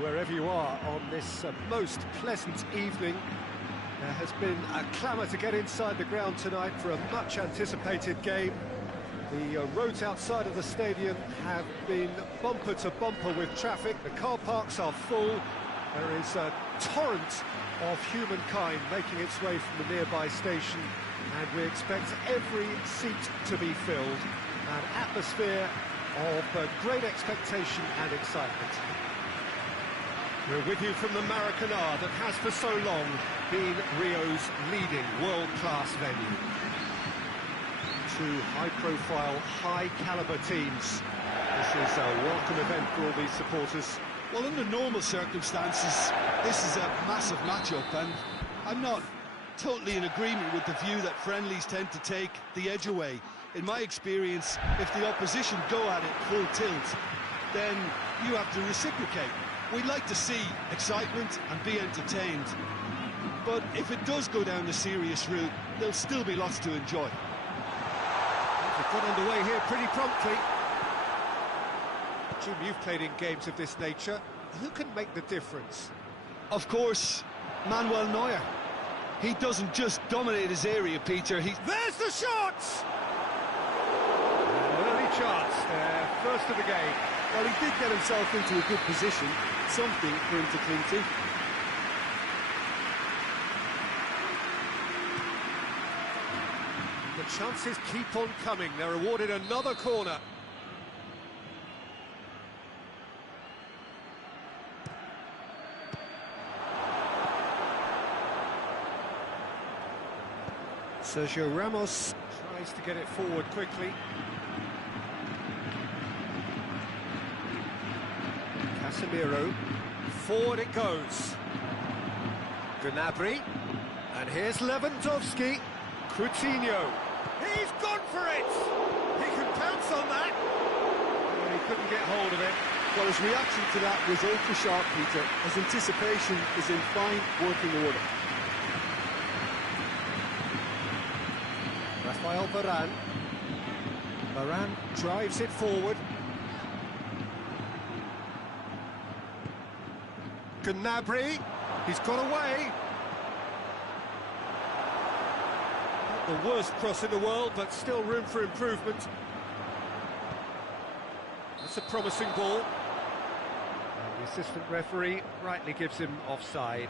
wherever you are on this most pleasant evening. There has been a clamour to get inside the ground tonight for a much-anticipated game. The roads outside of the stadium have been bumper to bumper with traffic. The car parks are full. There is a torrent of humankind making its way from the nearby station, and we expect every seat to be filled. An atmosphere of great expectation and excitement. We're with you from the Maracanã that has for so long been Rio's leading world-class venue. Two high-profile, high-caliber teams. This is a welcome event for all these supporters. Well, under normal circumstances, this is a massive match-up, and I'm not totally in agreement with the view that friendlies tend to take the edge away. In my experience, if the opposition go at it full tilt, then you have to reciprocate. We'd like to see excitement and be entertained, but if it does go down the serious route, there'll still be lots to enjoy. They've got underway here pretty promptly. Jim, you've played in games of this nature. Who can make the difference? Of course, Manuel Neuer. He doesn't just dominate his area, Peter. There's the shot! An early chance there, first of the game. Well, he did get himself into a good position, something for him to cling to. The chances keep on coming. They're awarded another corner. Sergio Ramos tries to get it forward quickly. Casemiro, forward it goes. Gnabry, and here's Lewandowski. Coutinho, he's gone for it! He can pounce on that! And he couldn't get hold of it. Well, his reaction to that was ultra sharp, Peter. His anticipation is in fine working order. Rafael Varane. Varane drives it forward. Gnabry, he's got away. Not the worst cross in the world, but still room for improvement. That's a promising ball. And the assistant referee rightly gives him offside.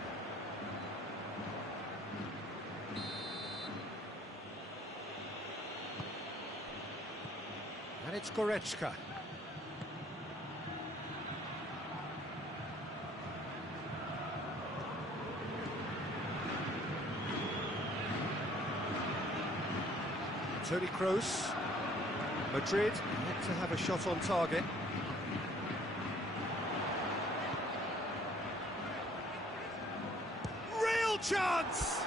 And it's Goretzka. Toni Kroos. Madrid yet to have a shot on target. Real chance!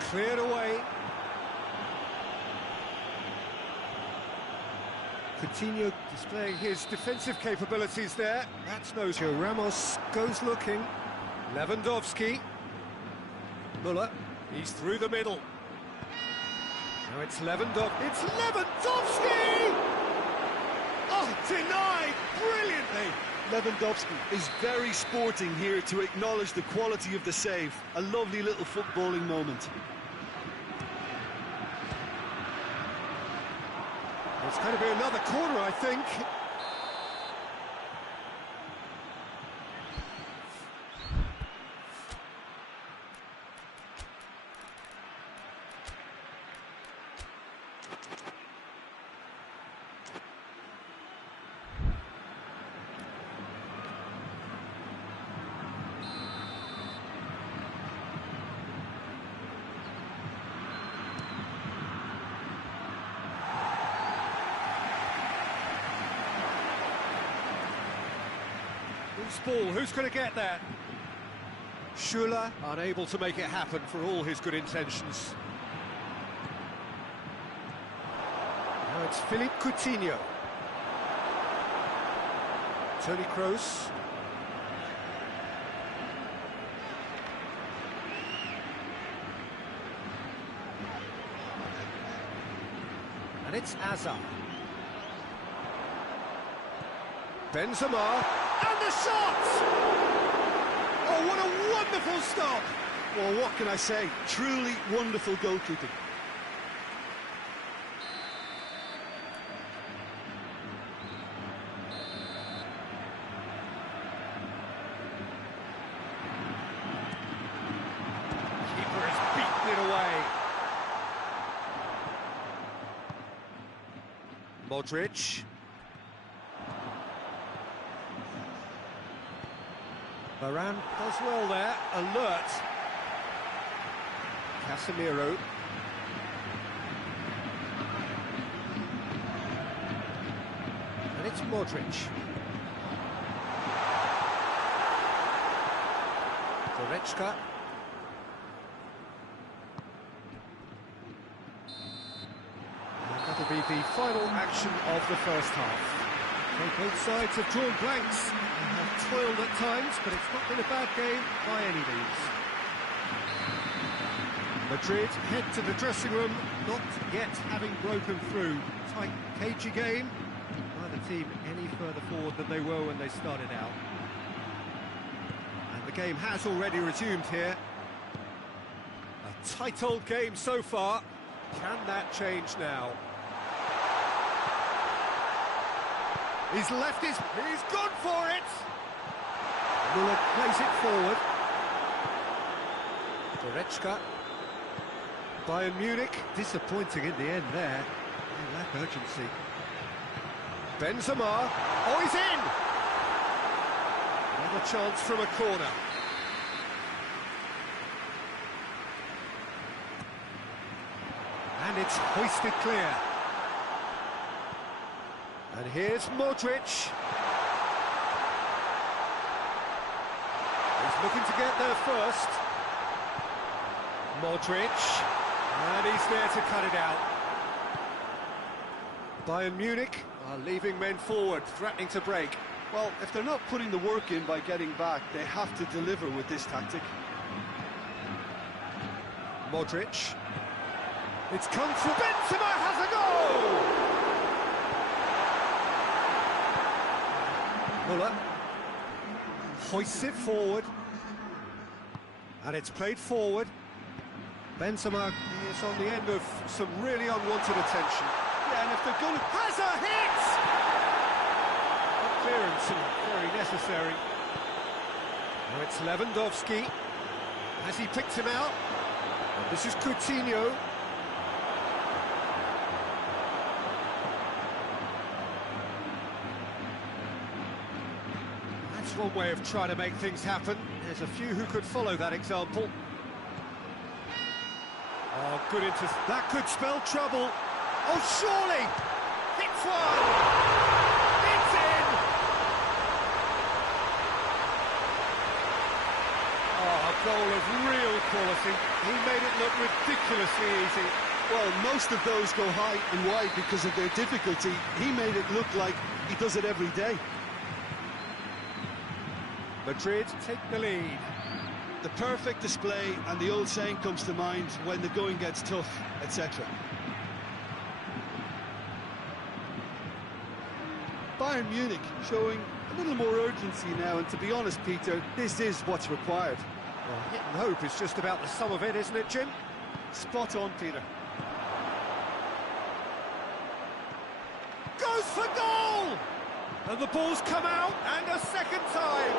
Cleared away. Coutinho displaying his defensive capabilities there. That's no show. Ramos goes looking. Lewandowski. Müller. He's through the middle. Now it's Lewandowski. It's Lewandowski! Oh, denied brilliantly. Lewandowski is very sporting here to acknowledge the quality of the save. A lovely little footballing moment. It's going to be another corner, I think. Ball, who's going to get there? Schüller unable to make it happen for all his good intentions. Now it's Philippe Coutinho. Toni Kroos. It's Azar. Benzema, and the shot! Oh, what a wonderful stop! Well, what can I say? Truly wonderful goalkeeping. Keeper has beaten it away. Modric. Varane does well there, alert. Casemiro. And it's Modric. Goretzka. And that'll be the final action of the first half. So both sides have drawn blanks and have toiled at times, but it's not been a bad game by any means. Madrid head to the dressing room, not yet having broken through. Tight, cagey game. Neither team any further forward than they were when they started out. And the game has already resumed here. A tight old game so far. Can that change now? He's left his... He's gone for it! Muller plays it forward. Goretzka. Bayern Munich, disappointing in the end there. They lack urgency. Benzema. Oh, he's in! Another chance from a corner. And it's hoisted clear. And here's Modric. He's looking to get there first. Modric. And he's there to cut it out. Bayern Munich are leaving men forward, threatening to break. Well, if they're not putting the work in by getting back, they have to deliver with this tactic. Modric. It's come through. Benzema has a goal! Muller hoists it forward, and it's played forward. Benzema is on the end of some really unwanted attention. Yeah, and if they're going to... Has a hit! Clearance and very necessary. Now it's Lewandowski. Has he picked him out? And this is Coutinho. That's one way of trying to make things happen. There's a few who could follow that example. Oh, good that could spell trouble. Oh, surely! Hits one! It's in! Oh, a goal of real quality. He made it look ridiculously easy. Well, most of those go high and wide because of their difficulty. He made it look like he does it every day. Madrid take the lead. The perfect display, and the old saying comes to mind, when the going gets tough, etc. Bayern Munich showing a little more urgency now, and to be honest, Peter, this is what's required. Well, hit and hope is just about the sum of it, isn't it, Jim? Spot on, Peter. Goes for goal! And the ball's come out, and a second time!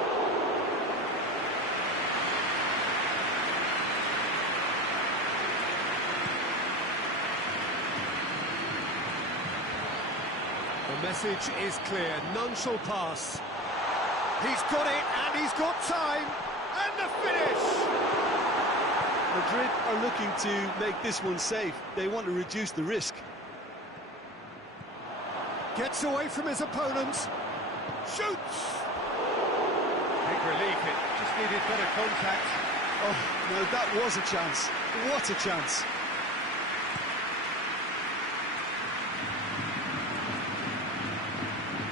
The message is clear, none shall pass. He's got it, and he's got time, and the finish! Madrid are looking to make this one safe. They want to reduce the risk. Gets away from his opponent. Shoots! Big relief, it just needed better contact. Oh, no, that was a chance. What a chance.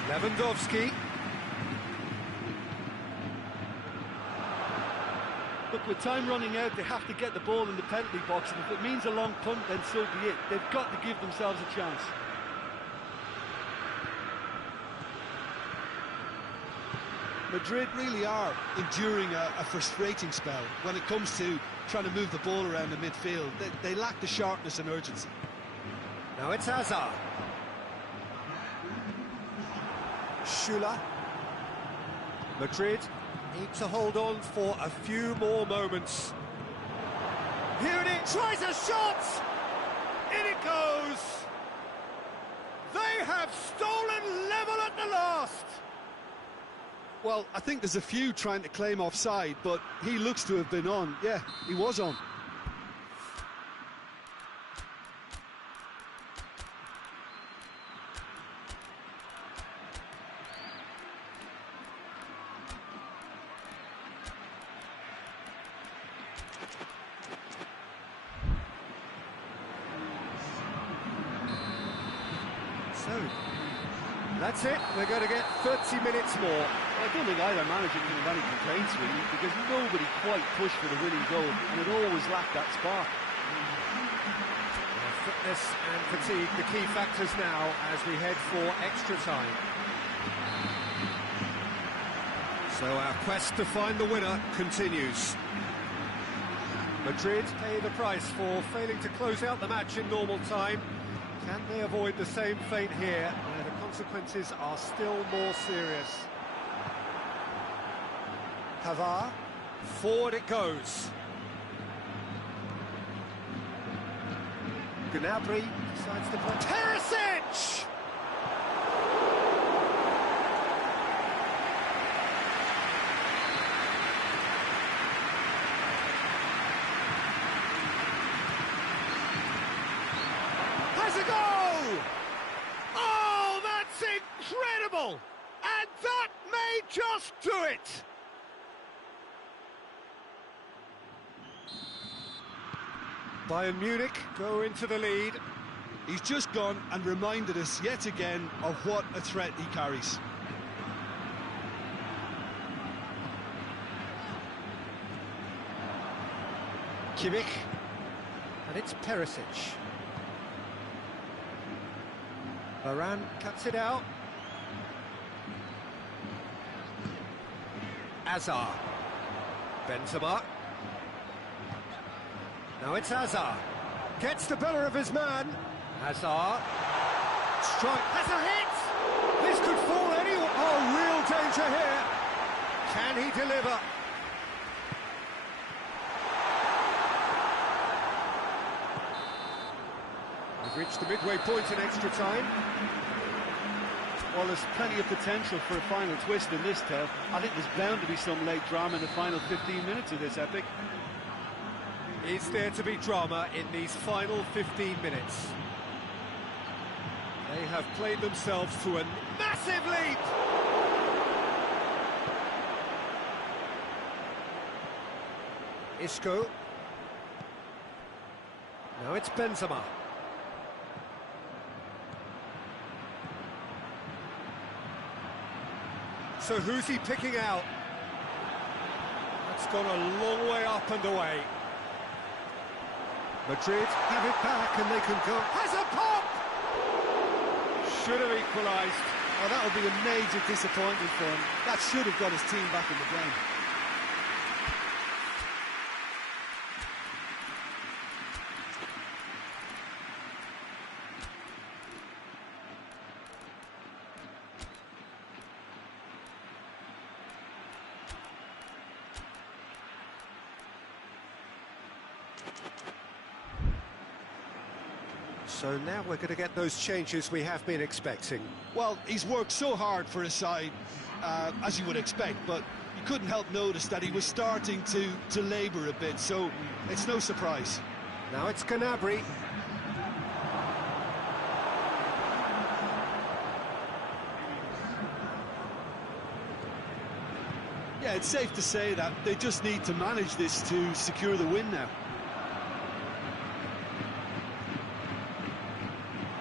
Lewandowski. Look, with time running out, they have to get the ball in the penalty box, and if it means a long punt, then so be it. They've got to give themselves a chance. Madrid really are enduring a frustrating spell when it comes to trying to move the ball around the midfield. They lack the sharpness and urgency. Now it's Hazard. Schüller. Madrid need to hold on for a few more moments. Here it is, tries a shot! In it goes! They have stolen level at the last! Well, I think there's a few trying to claim offside, but he looks to have been on. Yeah, he was on. So, that's it. They're going to get 30 minutes more. I don't think either manager can have any complaints, really, because nobody quite pushed for the winning goal, and it always lacked that spark. Fitness and fatigue, the key factors now as we head for extra time. So our quest to find the winner continues. Madrid pay the price for failing to close out the match in normal time. Can they avoid the same fate here, where the consequences are still more serious? Pavard, forward it goes. Gnabry decides to play. Perisic! Has a goal! Oh, that's incredible! And that may just do it! Bayern Munich go into the lead. He's just gone and reminded us yet again of what a threat he carries. Kimmich, and it's Perisic. Varane cuts it out. Hazard. Benzema. Now it's Hazard. Gets the better of his man. Hazard. Strike. Has a hit! This could fall anywhere. Oh, real danger here. Can he deliver? We've reached the midway point in extra time. Well, there's plenty of potential for a final twist in this tale. I think there's bound to be some late drama in the final 15 minutes of this epic. Is there to be drama in these final 15 minutes? They have played themselves to a massive lead! Isco. Now it's Benzema. So who's he picking out? That's gone a long way up and away. Madrid have it back and they can go. Has a pop! Should have equalised. Oh, that would be a major disappointment for him. That should have got his team back in the game. So now we're going to get those changes we have been expecting. Well, he's worked so hard for his side, as you would expect, but you couldn't help notice that he was starting to labour a bit, so it's no surprise. Now it's Gnabry. Yeah, it's safe to say that they just need to manage this to secure the win now.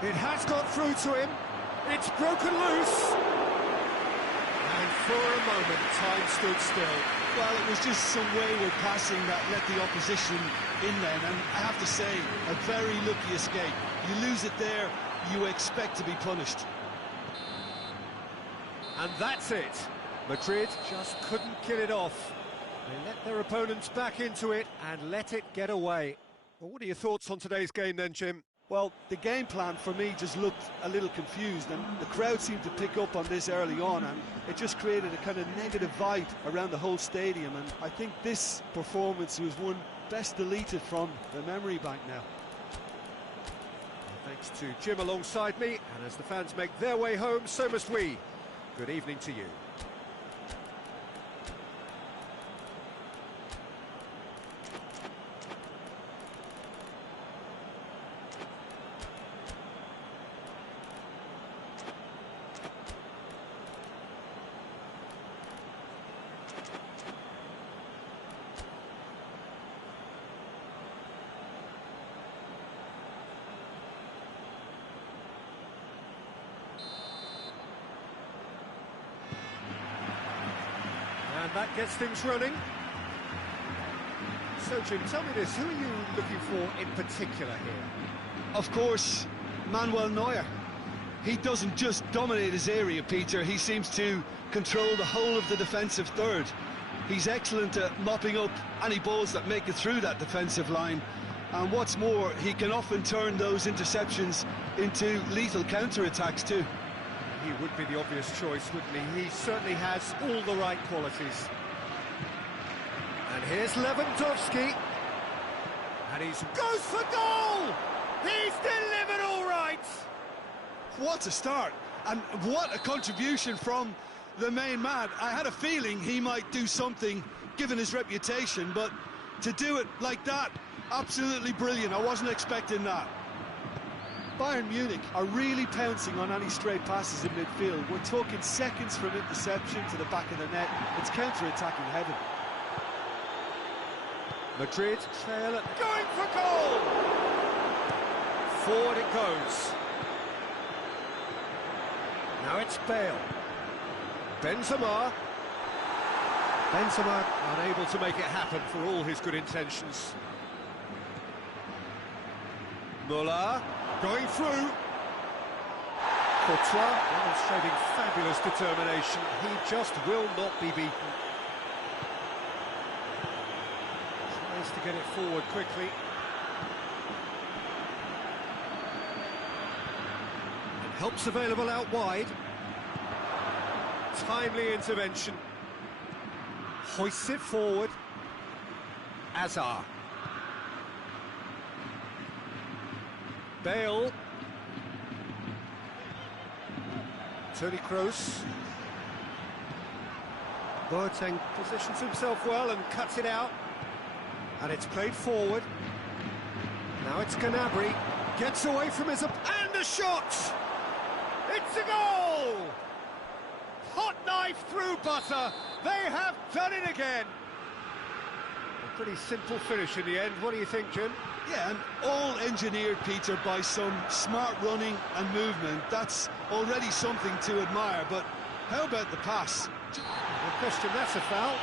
It has got through to him. It's broken loose. And for a moment, time stood still. Well, it was just some wayward passing that let the opposition in then, and I have to say, a very lucky escape. You lose it there, you expect to be punished. And that's it. Madrid just couldn't kill it off. They let their opponents back into it and let it get away. Well, what are your thoughts on today's game then, Jim? Well, the game plan for me just looked a little confused, and the crowd seemed to pick up on this early on, and it just created a kind of negative vibe around the whole stadium, and I think this performance was one best deleted from the memory bank now. Thanks to Jim alongside me, and as the fans make their way home, so must we. Good evening to you. And that gets things running. So, Jim, tell me this, who are you looking for in particular here? Of course, Manuel Neuer. He doesn't just dominate his area, Peter, he seems to control the whole of the defensive third. He's excellent at mopping up any balls that make it through that defensive line. And what's more, he can often turn those interceptions into lethal counter-attacks too. He would be the obvious choice, wouldn't he? He certainly has all the right qualities. And here's Lewandowski. And he goes for goal! He's delivered all right! What a start, and what a contribution from the main man. I had a feeling he might do something, given his reputation, but to do it like that, absolutely brilliant. I wasn't expecting that. Bayern Munich are really pouncing on any stray passes in midfield. We're talking seconds from interception to the back of the net. It's counter-attacking heaven. Madrid trail at going for goal! Forward it goes. Now it's Bale. Benzema unable to make it happen for all his good intentions. Muller going through. Courtois demonstrating fabulous determination. He just will not be beaten. Tries to get it forward quickly. And help's available out wide. Timely intervention. Hoists it forward. Hazard. Bale. Toni Kroos. Boateng positions himself well and cuts it out. And it's played forward. Now it's Gnabry. Gets away from his... And a shot! It's a goal! Hot knife through butter. They have done it again. A pretty simple finish in the end. What do you think, Jim? Yeah, and all engineered, Peter, by some smart running and movement. That's already something to admire, but how about the pass? No question, that's a foul.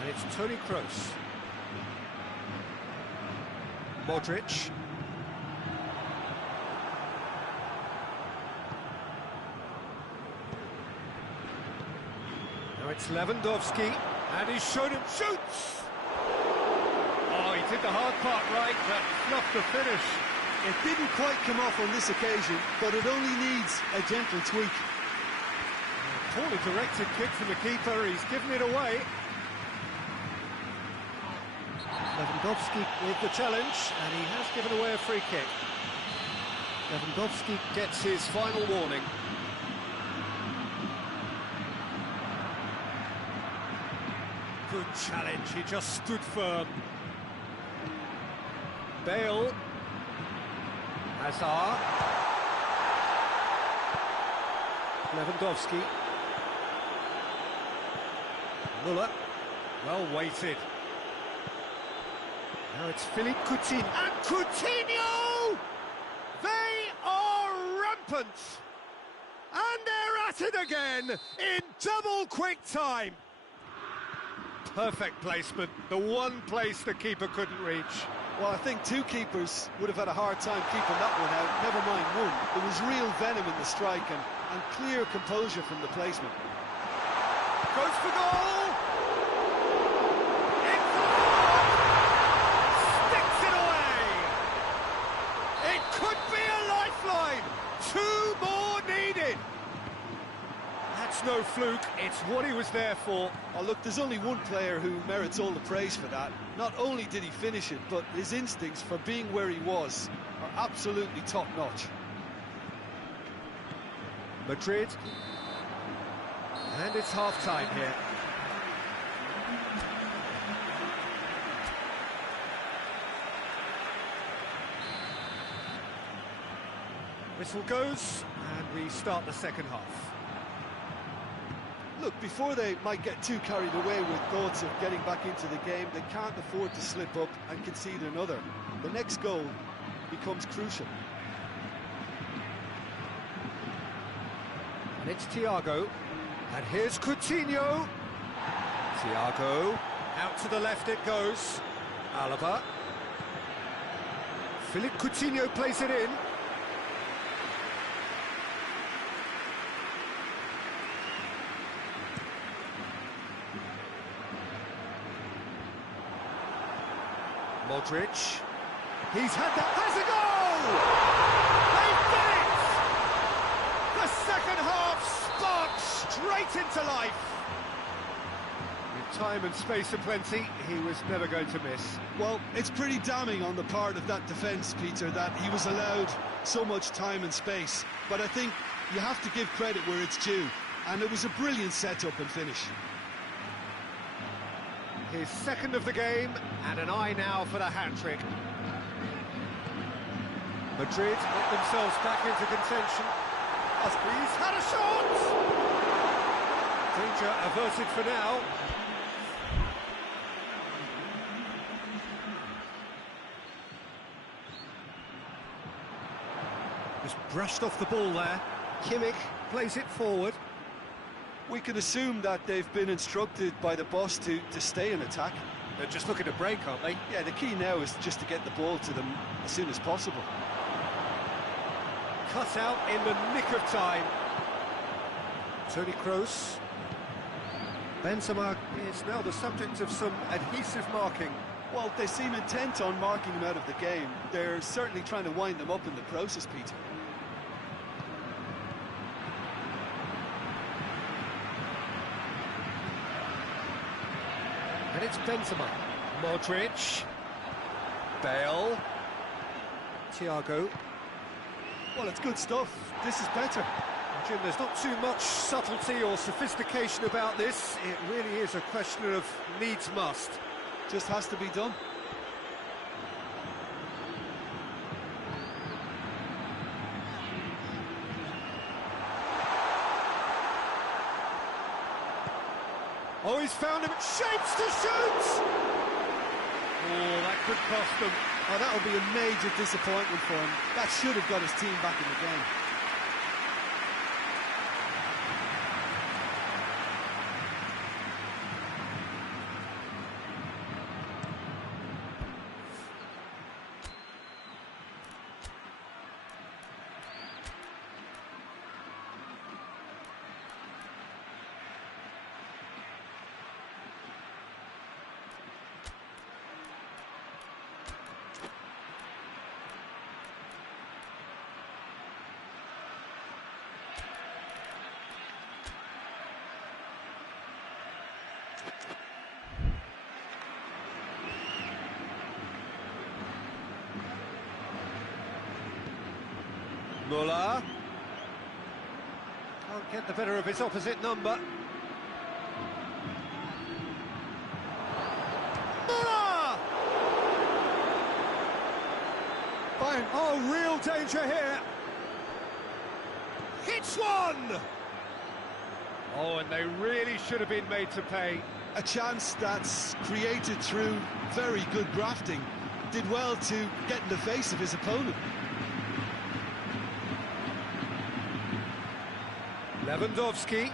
And it's Toni Kroos. Modric. Now it's Lewandowski, and he's shown him shoots! Oh, he did the hard part right, but fluffed the finish. It didn't quite come off on this occasion, but it only needs a gentle tweak. A poorly directed kick from the keeper, he's given it away. Lewandowski with the challenge, and he has given away a free kick. Lewandowski gets his final warning. Good challenge, he just stood firm. Bale. Hazard. Lewandowski. Muller. Well weighted. Now it's Philippe Coutinho. And Coutinho! They are rampant! And they're at it again in double quick time. Perfect placement, the one place the keeper couldn't reach. Well, I think two keepers would have had a hard time keeping that one out, never mind one. There was real venom in the strike and clear composure from the placement. Goes for goal! In for the goal! Sticks it away! It could be a lifeline! 2 more needed! That's no fluke, it's what he was there for. Oh, look, there's only one player who merits all the praise for that. Not only did he finish it, but his instincts for being where he was are absolutely top-notch. Madrid. And it's half-time here. Whistle goes, and we start the second half. Look, before they might get too carried away with thoughts of getting back into the game, they can't afford to slip up and concede another. The next goal becomes crucial. And it's Thiago. And here's Coutinho. Thiago. Out to the left it goes. Alaba. Philippe Coutinho plays it in. Modric. He's had that. Has a goal! They did it! The second half sparked straight into life. With time and space aplenty, he was never going to miss. Well, it's pretty damning on the part of that defence, Peter, that he was allowed so much time and space. But I think you have to give credit where it's due. And it was a brilliant setup and finish. His second of the game, and an eye now for the hat-trick. Madrid get themselves back into contention. He's had a shot! Danger averted for now. Just brushed off the ball there. Kimmich plays it forward. We can assume that they've been instructed by the boss to stay in attack. They're just looking to break, aren't they? Yeah, the key now is just to get the ball to them as soon as possible. Cut out in the nick of time. Toni Kroos. Benzema is now the subject of some adhesive marking. Well, they seem intent on marking him out of the game. They're certainly trying to wind them up in the process, Peter. And it's Benzema. Modric. Bale. Thiago. Well, it's good stuff. This is better. Jim, there's not too much subtlety or sophistication about this. It really is a question of needs must. Just has to be done. Oh, he's found him. Shapes to shoot! Oh, that could cost them. Oh, that will be a major disappointment for him. That should have got his team back in the game. Muller. Can't get the better of his opposite number. Muller! Fine. Oh, real danger here. Hits one! Oh, and they really should have been made to pay. A chance that's created through very good grafting. Did well to get in the face of his opponent. Lewandowski.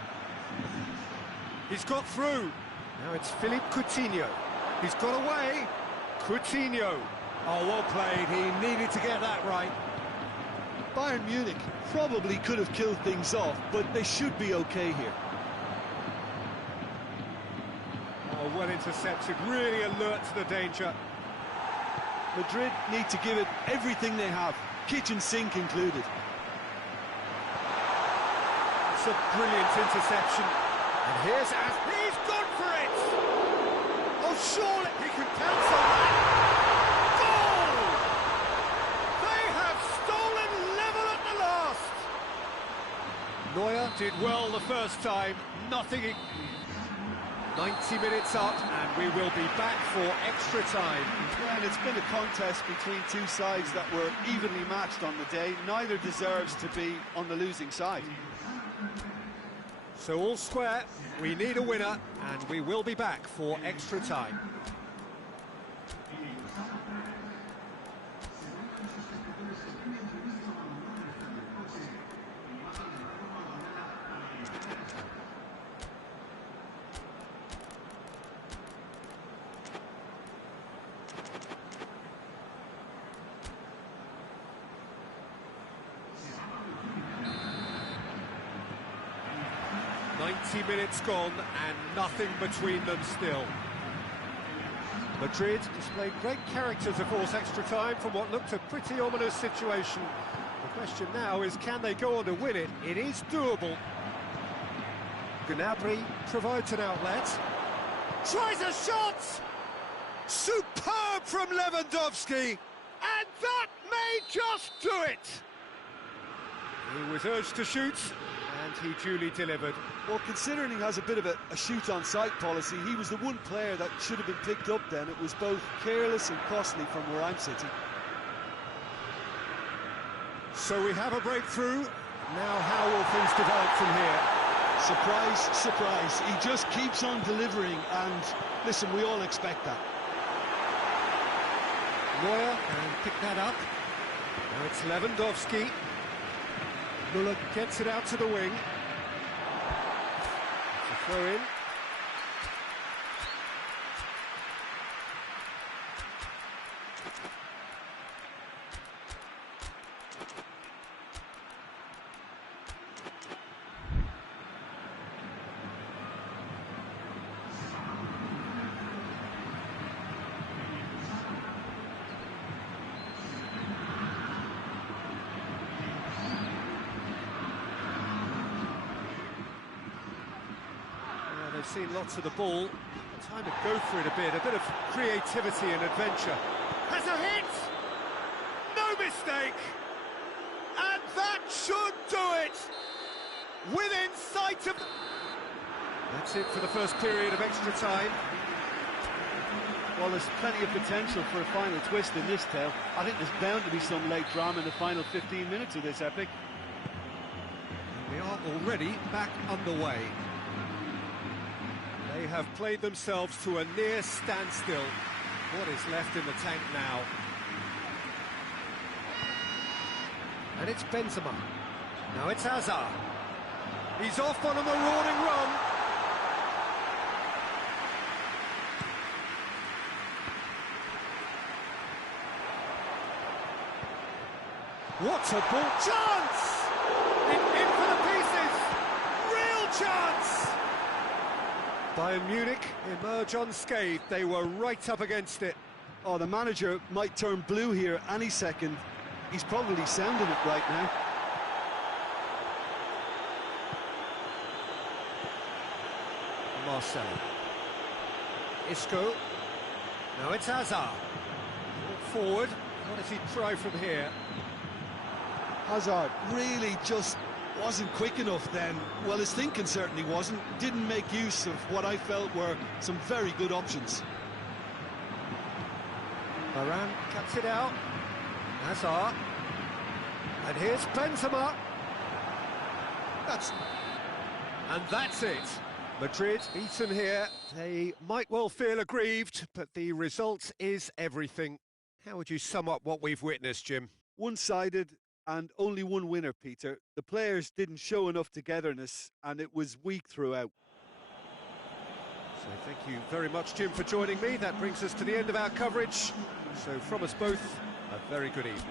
He's got through. Now it's Philippe Coutinho. He's got away. Coutinho. Oh, well played. He needed to get that right. Bayern Munich probably could have killed things off, but they should be okay here. Oh, well intercepted, really alert to the danger. Madrid need to give it everything they have, kitchen sink included. It's a brilliant interception. And here's as he's gone for it! Oh, surely he can cancel that! Goal! They have stolen level at the last! Neuer did well the first time, nothing... 90 minutes up, and we will be back for extra time. Yeah, and it's been a contest between two sides that were evenly matched on the day. Neither deserves to be on the losing side. So all square, we need a winner, and we will be back for extra time. Minutes gone and nothing between them still. Madrid displayed great character to force extra time from what looked a pretty ominous situation. The question now is, can they go on to win it? It is doable. Gnabry provides an outlet. Tries a shot! Superb from Lewandowski! And that may just do it! He was urged to shoot, and he duly delivered. Well, considering he has a bit of a shoot-on-sight policy, he was the one player that should have been picked up then. It was both careless and costly from where I'm sitting. So we have a breakthrough. Now how will things develop from here? Surprise, surprise. He just keeps on delivering, and listen, we all expect that. Neuer can pick that up. Now it's Lewandowski. Müller gets it out to the wing. It's a throw in. Seen lots of the ball. Time to go for it a bit of creativity and adventure. Has a hit! No mistake! And that should do it! Within sight of... That's it for the first period of extra time. Well, there's plenty of potential for a final twist in this tale. I think there's bound to be some late drama in the final 15 minutes of this epic. We are already back underway. They have played themselves to a near standstill. What is left in the tank now? And it's Benzema. Now it's Hazard. He's off on a marauding run. What a ball! Chance! In for the pieces! Real chance! Bayern Munich emerge unscathed. They were right up against it. Oh, the manager might turn blue here any second. He's probably sounding it right now. Marcelo. Isco. Now it's Hazard. Forward. What does he try from here? Hazard really just wasn't quick enough then. Well, his thinking certainly wasn't. Didn't make use of what I felt were some very good options. Varane cuts it out. Hazard. And here's Benzema. And that's it. Madrid beaten here. They might well feel aggrieved, but the result is everything. How would you sum up what we've witnessed, Jim? One-sided and only one winner, Peter. The players didn't show enough togetherness and it was weak throughout. So thank you very much, Jim, for joining me. That brings us to the end of our coverage. So from us both, a very good evening.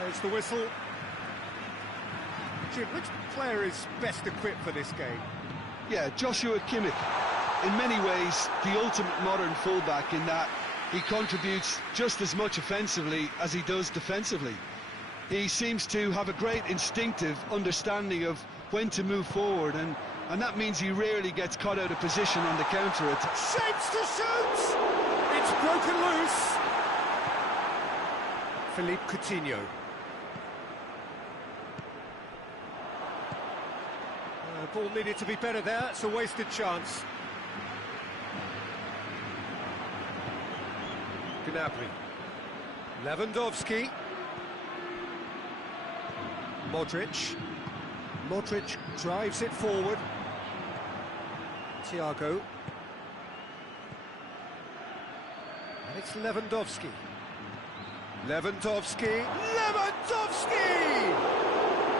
There's the whistle. Jim, which player is best equipped for this game? Yeah, Joshua Kimmich. In many ways, the ultimate modern fullback in that he contributes just as much offensively as he does defensively. He seems to have a great instinctive understanding of when to move forward, and that means he rarely gets caught out of position on the counter-attack. Shapes to shoot! It's broken loose. Philippe Coutinho. Ball needed to be better there, it's a wasted chance. Gnabry. Lewandowski. Modric. Modric drives it forward. Thiago. And it's Lewandowski. Lewandowski.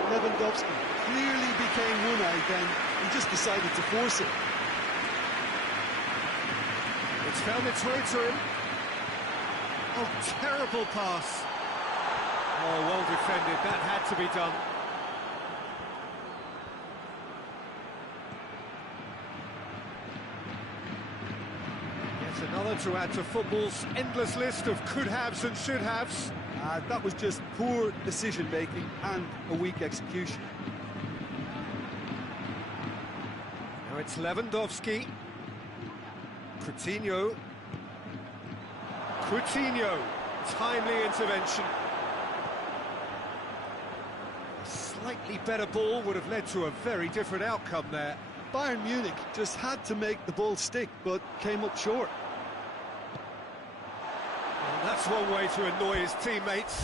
Lewandowski clearly became one-eyed then, he just decided to force it. It's found its way to him. Oh, terrible pass. Oh, well defended, that had to be done. Yet another to add to football's endless list of could-haves and should-haves. That was just poor decision-making and a weak execution. Now it's Lewandowski. Coutinho. Timely intervention. A slightly better ball would have led to a very different outcome there. Bayern Munich just had to make the ball stick, but came up short. Well, that's one way to annoy his teammates.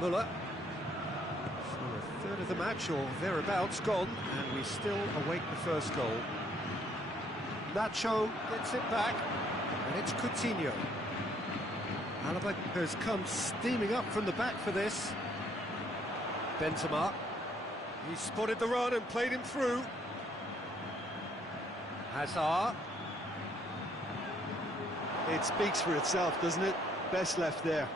Muller. So a third of the match or thereabouts gone, and we still await the first goal. Nacho gets it back, and it's Coutinho. Alaba has come steaming up from the back for this. Benzema. He spotted the run and played him through. Hazard. It speaks for itself, doesn't it? Best left there.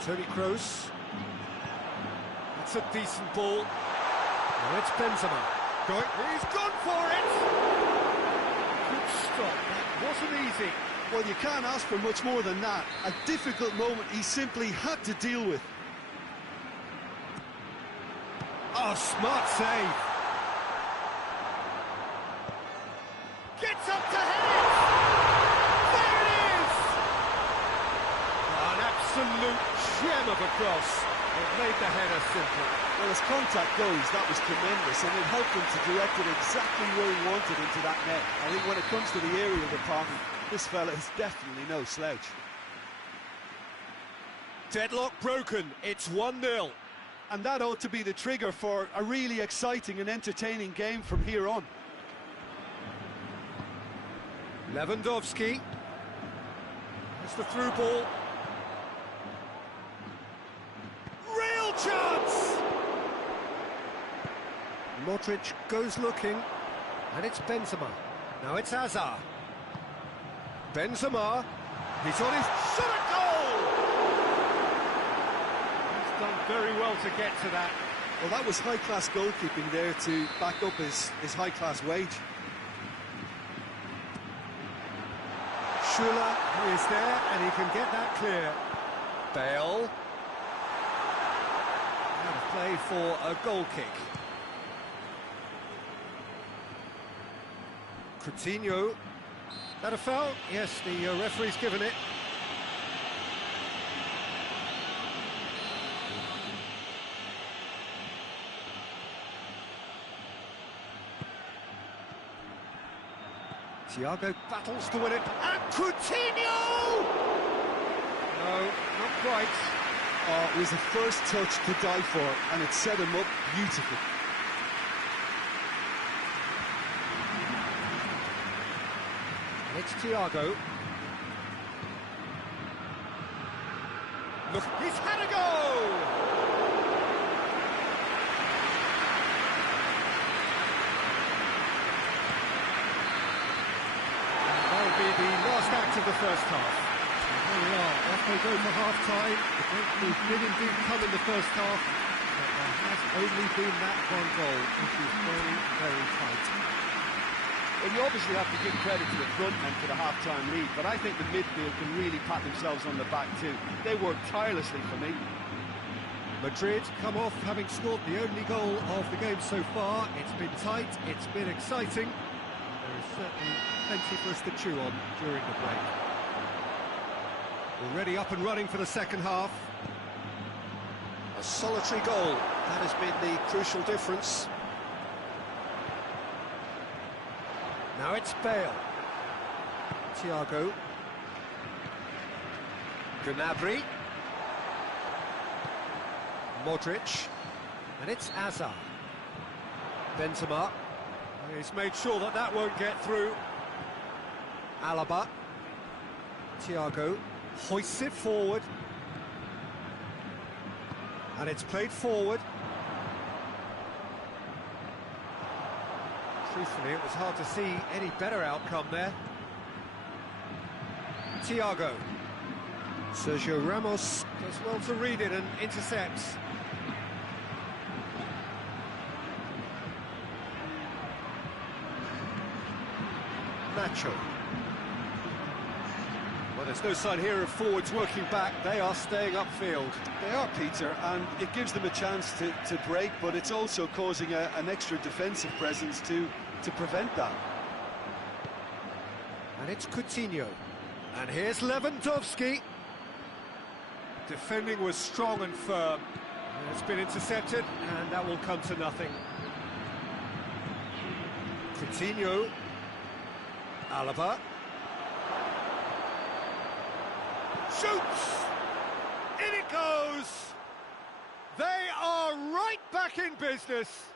Toni Kroos. That's a decent ball. Now it's Benzema. going. He's gone for it! Good stop. That wasn't easy. Well, you can't ask for much more than that. A difficult moment he simply had to deal with. Oh, smart save. Gets up to head it! There it is! An absolute gem of a cross. It made the header simple. Well, as contact goes, that was tremendous, and it helped him to direct it exactly where he wanted into that net. I think when it comes to the aerial department, this fella is definitely no slouch. Deadlock broken. It's 1-0. And that ought to be the trigger for a really exciting and entertaining game from here on. Lewandowski. It's the through ball. Real chance! Modric goes looking, and it's Benzema. Now it's Hazard. Benzema. He's on his shot at goal! He's done very well to get to that. Well, that was high-class goalkeeping there to back up his high-class wage. Schuller is there, and he can get that clear. Bale. Out of play for a goal kick. Coutinho. That a foul? Yes, the referee's given it. Thiago battles to win it, and Coutinho! No, not quite. Oh, it was the first touch to die for, and it set him up beautifully. It's Thiago. Look, he's had a go! That'll be the last act of the first half. Here we are, off they go for half-time. The breakthrough did indeed come in the first half, but there has only been that one goal, which is very, very tight. Well, you obviously have to give credit to the front men for the half-time lead, but I think the midfield can really pat themselves on the back too. They worked tirelessly for me. Madrid come off having scored the only goal of the game so far. It's been tight, it's been exciting. There is certainly plenty for us to chew on during the break. Already up and running for the second half. A solitary goal, that has been the crucial difference. Now it's Bale. Thiago. Gnabry. Modric. And it's Hazard. Benzema. He's made sure that that won't get through. Alaba. Thiago hoists it forward. And it's played forward. Truthfully, it was hard to see any better outcome there. Thiago. Sergio Ramos does well to read it and intercepts. Nacho. Well, there's no sign here of forwards working back. They are staying upfield. They are, Peter, and it gives them a chance to break, but it's also causing an extra defensive presence to prevent that. And it's Coutinho. And here's Lewandowski. Defending was strong and firm. It's been intercepted, and that will come to nothing. Coutinho. Alaba. Shoots! In it goes! They are right back in business.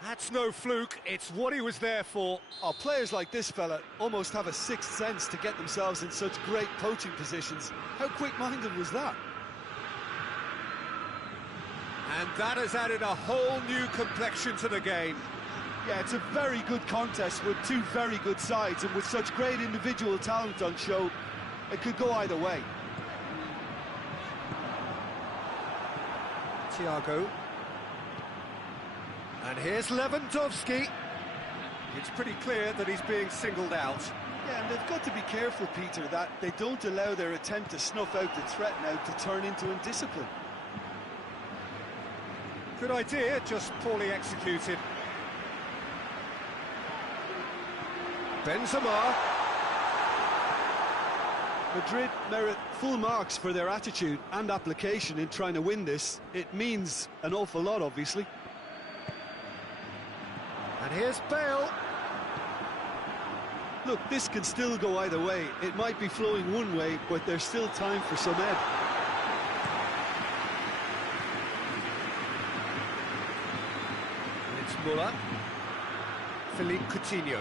That's no fluke, it's what he was there for. Oh, players like this fella almost have a sixth sense to get themselves in such great coaching positions. How quick-minded was that? And that has added a whole new complexion to the game. Yeah, it's a very good contest with two very good sides, and with such great individual talent on show, it could go either way. Thiago. And here's Lewandowski. It's pretty clear that he's being singled out. Yeah, and they've got to be careful, Peter, that they don't allow their attempt to snuff out the threat now to turn into indiscipline. Good idea, just poorly executed. Benzema. Madrid merit full marks for their attitude and application in trying to win this. It means an awful lot, obviously. And here's Bale. Look, this can still go either way. It might be flowing one way, but there's still time for some ebb. It's Muller. Philippe Coutinho.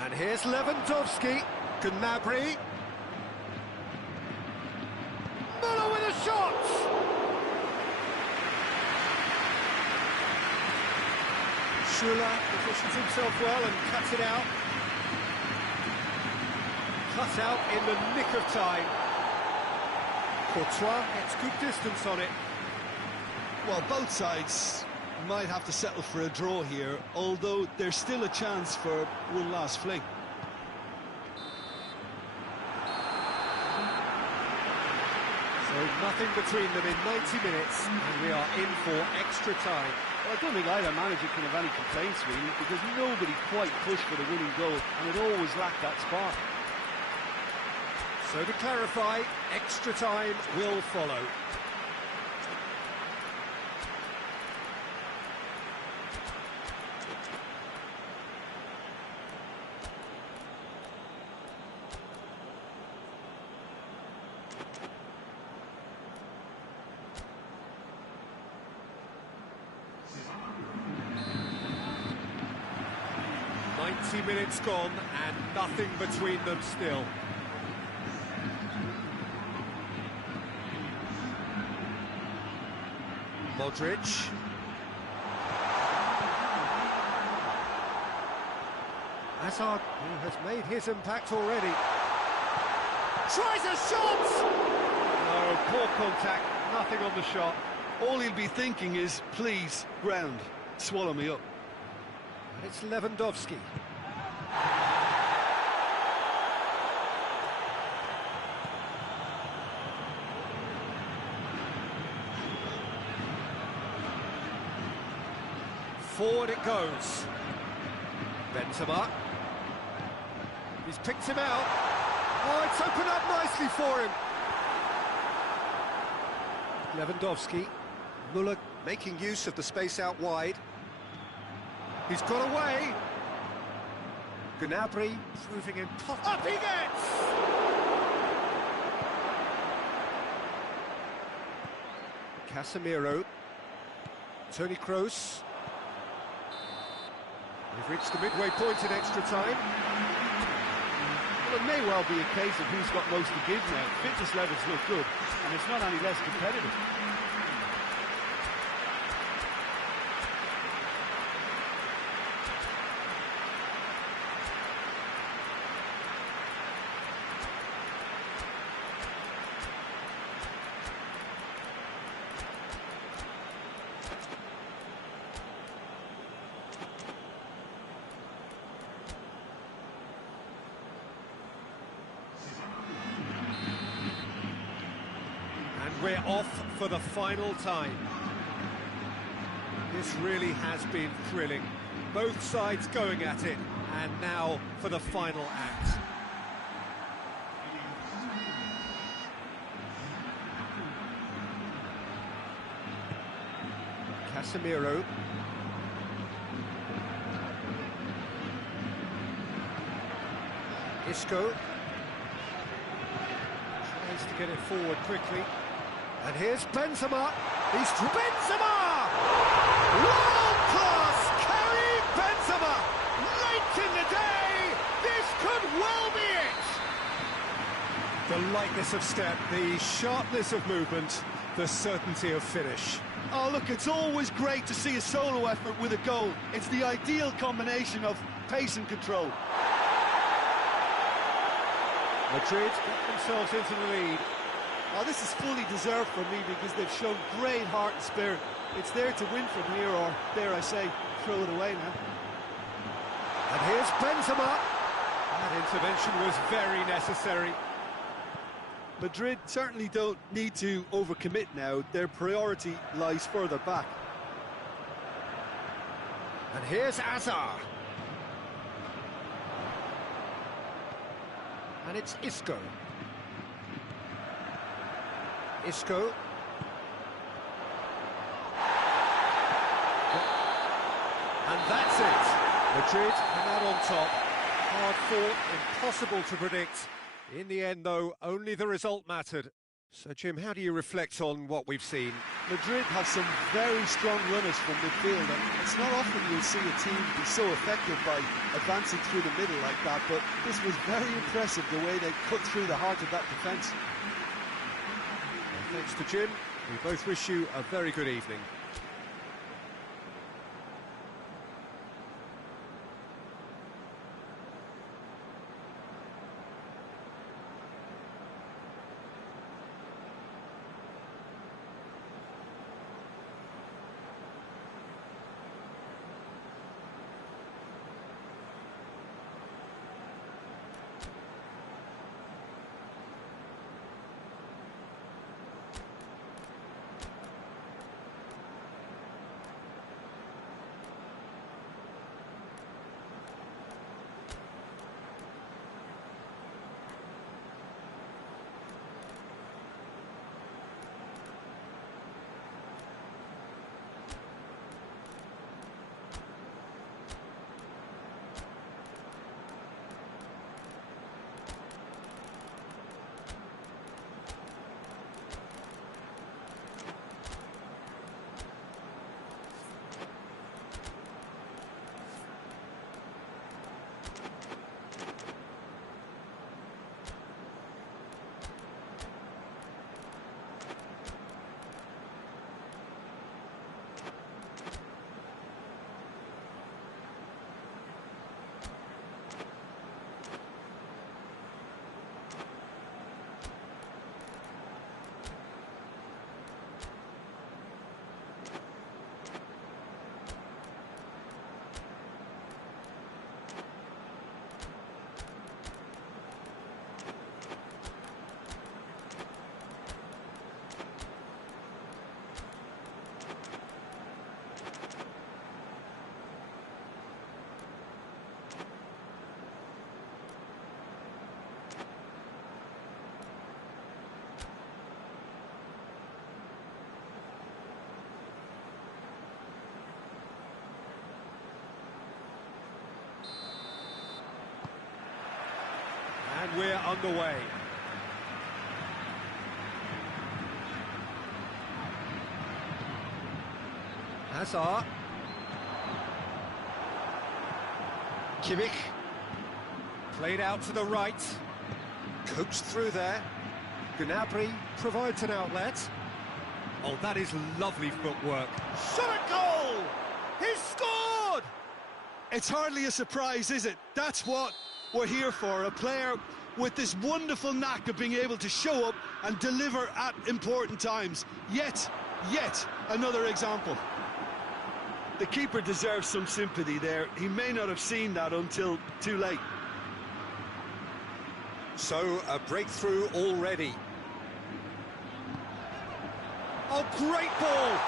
And here's Lewandowski. Gnabry. Muller with a shot! Schuller positions himself well and cuts it out. Cut out in the nick of time. Courtois gets good distance on it. Well, both sides might have to settle for a draw here, although there's still a chance for one last fling. So nothing between them in 90 minutes, and we are in for extra time. Well, I don't think either manager can have any complaints, really, because nobody quite pushed for the winning goal, and it always lacked that spark. So to clarify, extra time will follow. Minutes gone and nothing between them still. Modric. Hazard, who has made his impact already. Tries a shot! No, poor contact, nothing on the shot. All he'll be thinking is, please, ground, swallow me up. And it's Lewandowski. Forward it goes. Benzema. He's picked him out. Oh, it's opened up nicely for him. Lewandowski. Muller making use of the space out wide. He's got away. Gnabry proving impossible. Up he gets! Casemiro. Toni Kroos. We've reached the midway point in extra time. Well, it may well be a case of who's got most to give now. Fitness levels look good, and it's not any less competitive. We're off for the final time. This really has been thrilling. Both sides going at it, and now for the final act. Casemiro. Isco. Tries to get it forward quickly. And here's Benzema. He's Benzema! World-class Karim Benzema! Late in the day, this could well be it! The lightness of step, the sharpness of movement, the certainty of finish. Oh, look, it's always great to see a solo effort with a goal. It's the ideal combination of pace and control. Madrid get themselves into the lead. Oh, this is fully deserved for me because they've shown great heart and spirit. It's there to win from here, or dare I say, throw it away now. And here's Benzema. That intervention was very necessary. Madrid certainly don't need to overcommit now. Their priority lies further back. And here's Azar. And it's Isco. Isco. And that's it. Madrid come out on top. Hard fought, impossible to predict. In the end, though, only the result mattered. So, Jim, how do you reflect on what we've seen? Madrid have some very strong runners from midfield, and it's not often you'll see a team be so effective by advancing through the middle like that, but this was very impressive, the way they cut through the heart of that defence. Well, thanks to Jim. We both wish you a very good evening. And we're underway. Hazard. Kimmich. Played out to the right. Coaxed through there. Gnabry provides an outlet. Oh, that is lovely footwork. Shot a goal! He's scored! It's hardly a surprise, is it? That's what we're here for, a player with this wonderful knack of being able to show up and deliver at important times. Yet another example. The keeper deserves some sympathy there. He may not have seen that until too late. So, a breakthrough already. Oh, great ball!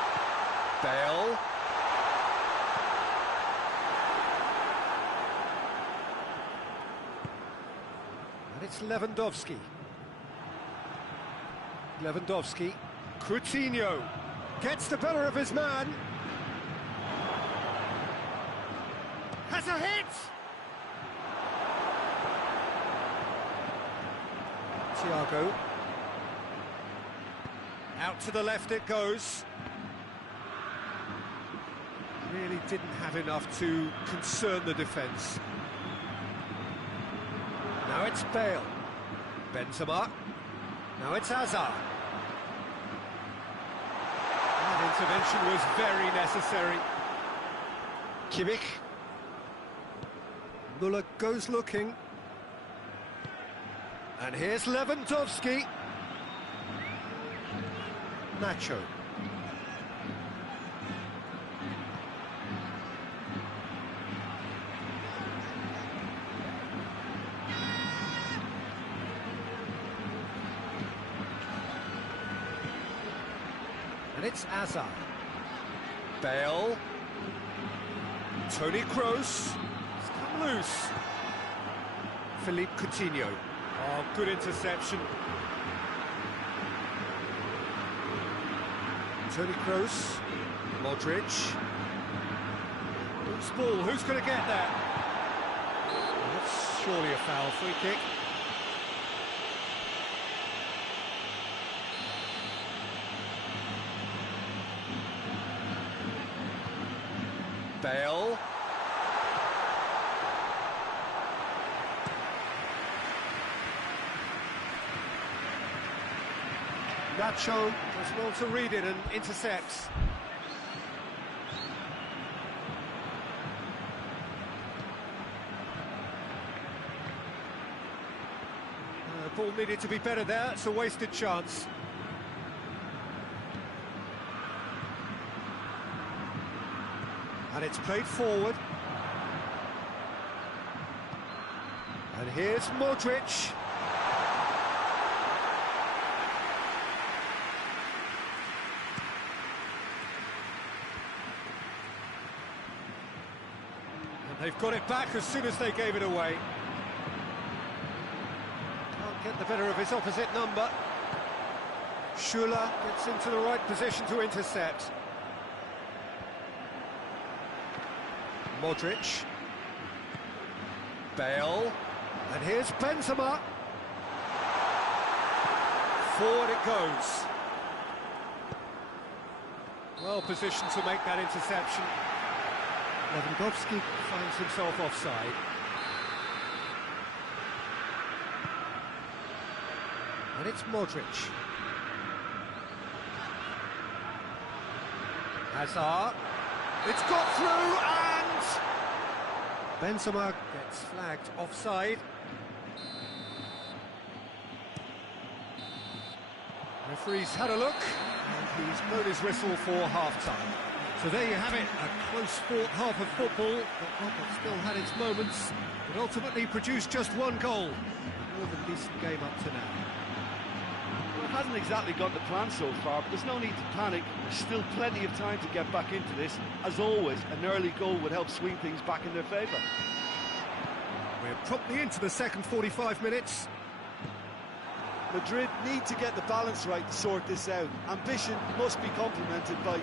Bale. And it's Lewandowski. Coutinho gets the better of his man. Has a hit! Thiago. Out to the left it goes. Really didn't have enough to concern the defence. Now it's Bale. Benzema. Now it's Hazard. That intervention was very necessary. Kimmich. Müller goes looking. And here's Lewandowski. Nacho. And it's Azar. Bale. Toni Kroos. It's come loose. Philippe Coutinho. Oh, good interception. Toni Kroos. Modric. Loose ball. Who's going to get that? That's surely a foul. Free kick. Bale. Nacho does well to read it and intercepts. Ball needed to be better there, it's a wasted chance. And it's played forward. And here's Modric. And they've got it back as soon as they gave it away. Can't get the better of his opposite number. Schuller gets into the right position to intercept. Modric. Bale. And here's Benzema. Forward it goes. Well positioned to make that interception. Lewandowski finds himself offside. And it's Modric. Hazard. It's got through and Benzema gets flagged offside. Referee's had a look and he's blown his whistle for half-time. So there you have it, a close-fought half of football that still had its moments, but ultimately produced just one goal. More than decent game up to now. Well, it hasn't exactly got the plan so far, but there's no need to panic. There's still plenty of time to get back into this. As always, an early goal would help swing things back in their favour. We're promptly into the second 45 minutes. Madrid need to get the balance right to sort this out. Ambition must be complemented by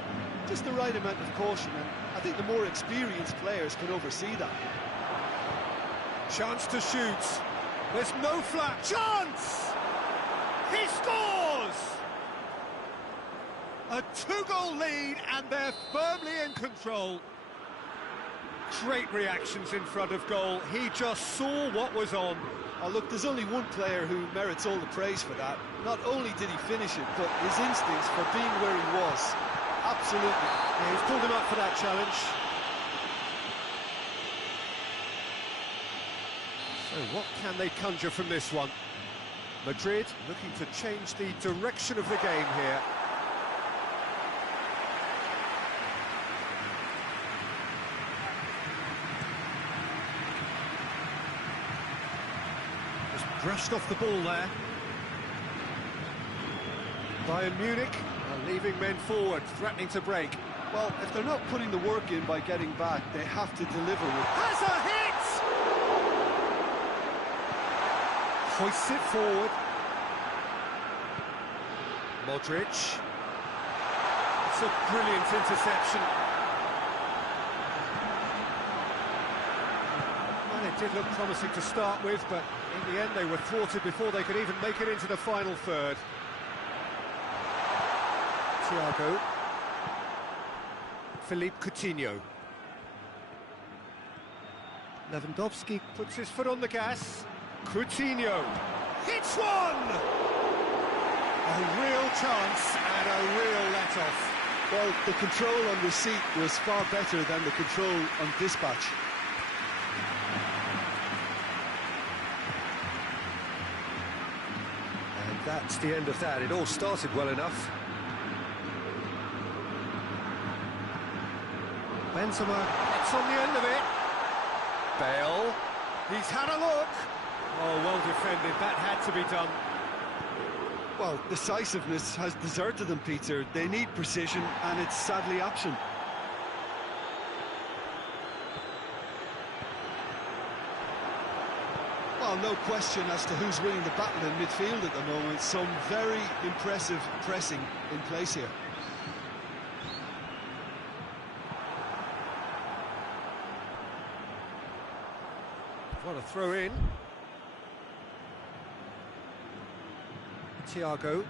just the right amount of caution, and I think the more experienced players can oversee that. Chance to shoot. There's no flat chance! He scores! A two-goal lead and they're firmly in control. Great reactions in front of goal. He just saw what was on. Oh, look, there's only one player who merits all the praise for that. Not only did he finish it, but his instincts for being where he was. Absolutely. Yeah, he's pulled him up for that challenge. So what can they conjure from this one? Madrid looking to change the direction of the game here. Just brushed off the ball there. Bayern Munich are leaving men forward, threatening to break. Well, if they're not putting the work in by getting back, they have to deliver with... Has a hit! Hoists it forward. Modric. It's a brilliant interception. Well, it did look promising to start with, but in the end they were thwarted before they could even make it into the final third. Thiago. Philippe Coutinho. Lewandowski puts his foot on the gas. Coutinho hits one! A real chance and a real let-off. Well, the control on receipt was far better than the control on dispatch. And that's the end of that. It all started well enough. Benzema gets on the end of it. Bale, he's had a look. Oh, well defended, that had to be done. Well, decisiveness has deserted them, Peter. They need precision, and it's sadly absent. Well, no question as to who's winning the battle in midfield at the moment. Some very impressive pressing in place here. What a throw in. Thiago.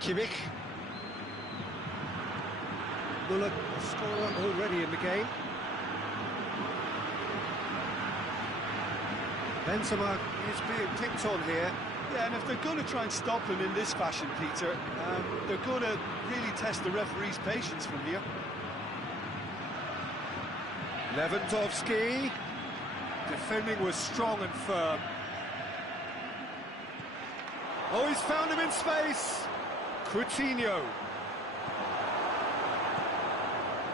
Kimmich. Muller, a scorer already in the game. Benzema is being picked on here. Yeah, and if they're going to try and stop him in this fashion, Peter, they're going to really test the referee's patience from here. Lewandowski. Defending was strong and firm. Oh, he's found him in space. Coutinho.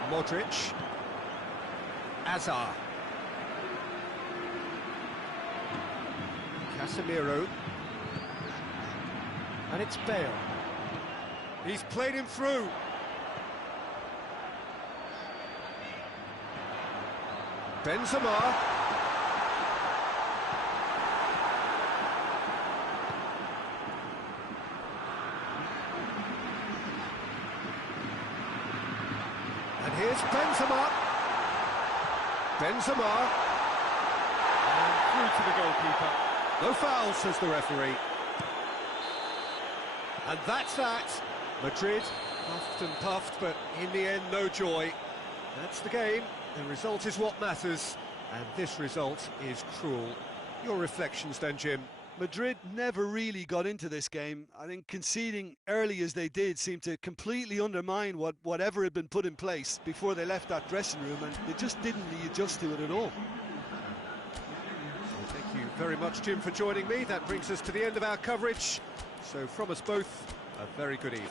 Modric. Azar. Casemiro. And it's Bale. He's played him through. Benzema. And here's Benzema. Benzema. And through to the goalkeeper. No foul, says the referee. And that's that. Madrid puffed and puffed, but in the end, no joy. That's the game. The result is what matters, and this result is cruel. Your reflections then, Jim? Madrid never really got into this game. I think conceding early as they did seemed to completely undermine whatever had been put in place before they left that dressing room, and they just didn't readjust to it at all. So thank you very much, Jim, for joining me. That brings us to the end of our coverage. So from us both, a very good evening.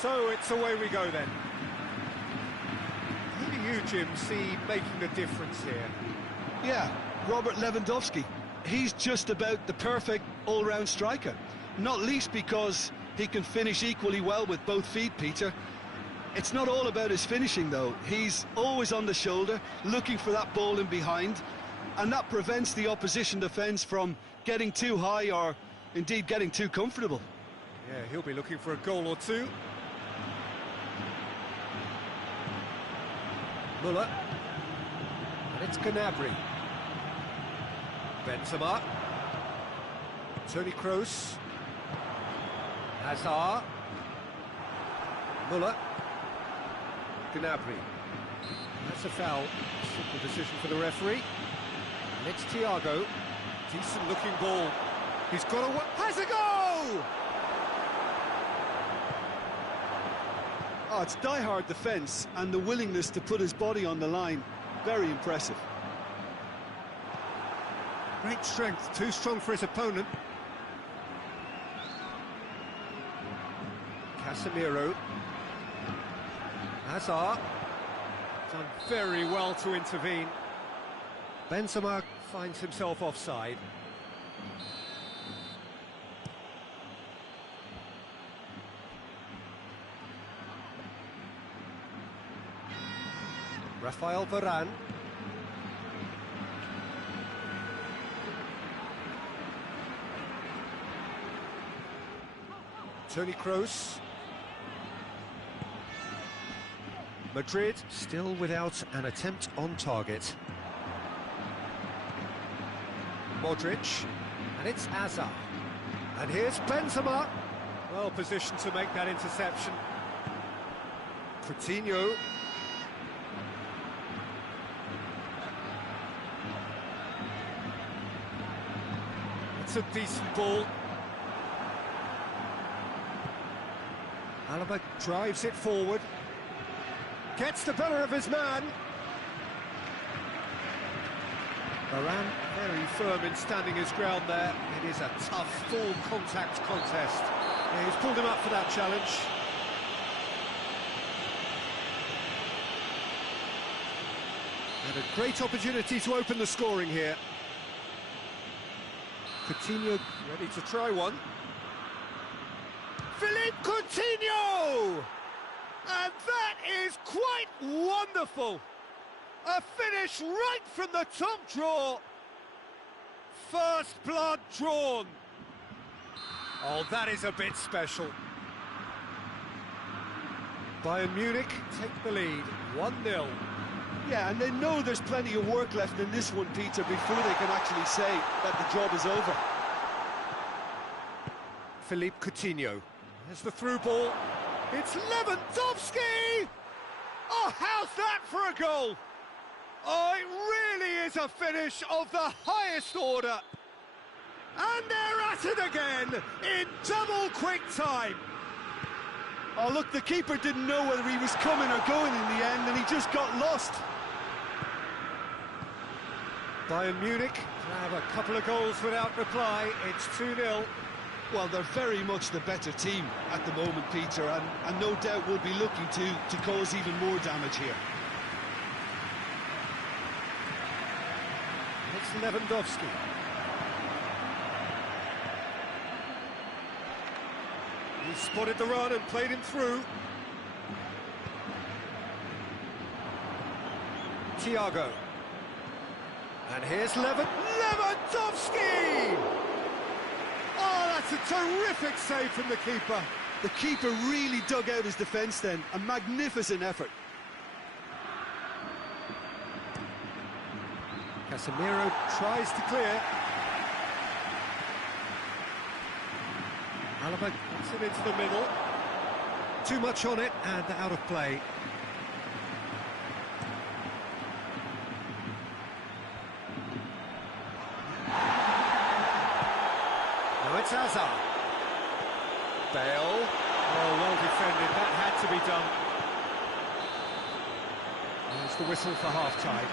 So it's away we go then. Who do you, Jim, see making the difference here? Yeah, Robert Lewandowski. He's just about the perfect all-round striker. Not least because he can finish equally well with both feet, Peter. It's not all about his finishing, though. He's always on the shoulder, looking for that ball in behind, and that prevents the opposition defence from getting too high or, indeed, getting too comfortable. Yeah, he'll be looking for a goal or two. Muller. And it's Gnabry. Benzema. Toni Kroos. Hazard. Muller. Gnabry. That's a foul. Simple decision for the referee. And it's Thiago. Decent looking ball. He's got a... Has a goal! Oh, it's die-hard defence and the willingness to put his body on the line. Very impressive. Great strength, too strong for his opponent. Casemiro. Hazard. Done very well to intervene. Benzema finds himself offside. Rafael Varane. Toni Kroos. Madrid still without an attempt on target. Modric, and it's Hazard. And here's Benzema. Well positioned to make that interception. Coutinho. It's a decent ball. Alaba drives it forward. Gets the better of his man. Varane very firm in standing his ground there. It is a tough, full contact contest. Yeah, he's pulled him up for that challenge. And a great opportunity to open the scoring here. Coutinho ready to try one. Philippe Coutinho! And that is quite wonderful! A finish right from the top draw. First blood drawn. Oh, that is a bit special. Bayern Munich take the lead, 1-0. Yeah, and they know there's plenty of work left in this one, Peter, before they can actually say that the job is over. Philippe Coutinho. There's the through ball. It's Lewandowski! Oh, how's that for a goal? Oh, it really is a finish of the highest order. And they're at it again in double quick time. Oh, look, the keeper didn't know whether he was coming or going in the end, and he just got lost. Bayern Munich have a couple of goals without reply. It's 2-0. Well, they're very much the better team at the moment, Peter, and no doubt will be looking to cause even more damage here. It's Lewandowski. He spotted the run and played him through. Thiago. And here's Lewandowski! Oh, that's a terrific save from the keeper. The keeper really dug out his defence then. A magnificent effort. Casemiro tries to clear. Alaba gets it into the middle. Too much on it and out of play. Now it's Hazard. Bale. Oh, well defended. That had to be done. There's the whistle for half-time.